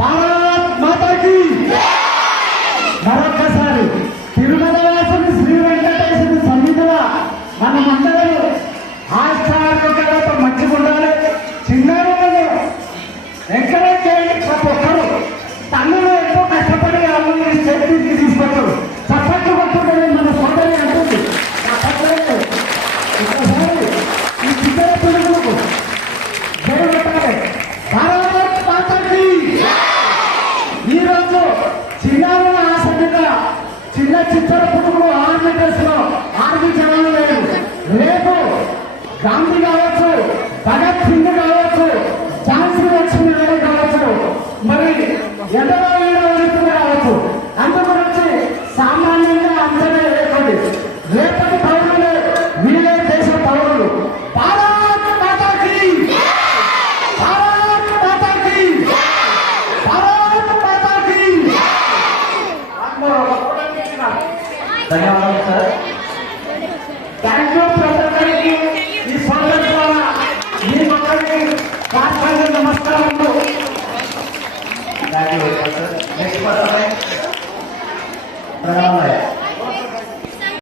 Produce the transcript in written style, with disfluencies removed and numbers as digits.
భారత్ మాతాకి మరొక్కసారి తిరుమల వాసుని శ్రీ వెంకటేశ్వరి సన్నిధిలో మనమందరం ఆస్థానికలతో మంచిగా ఉండాలి. చిన్నారులను ఎంకరేజ్ చేయండి. ప్రతి ఒక్కరు తల్లులు ఎంతో కష్టపడి అమ్మని స్టేట్కి తీసుకొచ్చారు. చప్పట్లు కొట్టుకుంటే మన సోదరి అంటుంది. ఒకసారి ఈ చిన్న పిల్లలకు జయపెట్టాలి. భారత్ మాతాకి. ఈరోజు చిన్నారుల ఆసక్తిగా చిన్న చిత్తర పుట్టుకులు ఆర్మీటర్స్ లో ఆర్మీ జనాలు లేదు. రేపు గాంధీ కావచ్చు, భగత్ సింగ్ కావచ్చు, ఝాన్సీ లక్ష్మీబాయి కావచ్చు, మరి ఎందరో వీరులు కావచ్చు. అందు గురించి సామాన్యంగా అందరూ లేకండి. రేపటి పౌరులు వీళ్ళే దేశ పౌరులు. భారత్ మాతాకి, భారత్ మాతాకి, భారత్ మాతాకి. ధన్యవాదాలు సార్. థ్యాంక్ యూ ప్రతి ఒక్కరికి. ఈ సోదరు ద్వారా మీ ఒక్కరికి రాష్ట్రానికి నమస్కారములు. Thank you sir. Next person ప్రణామాలు.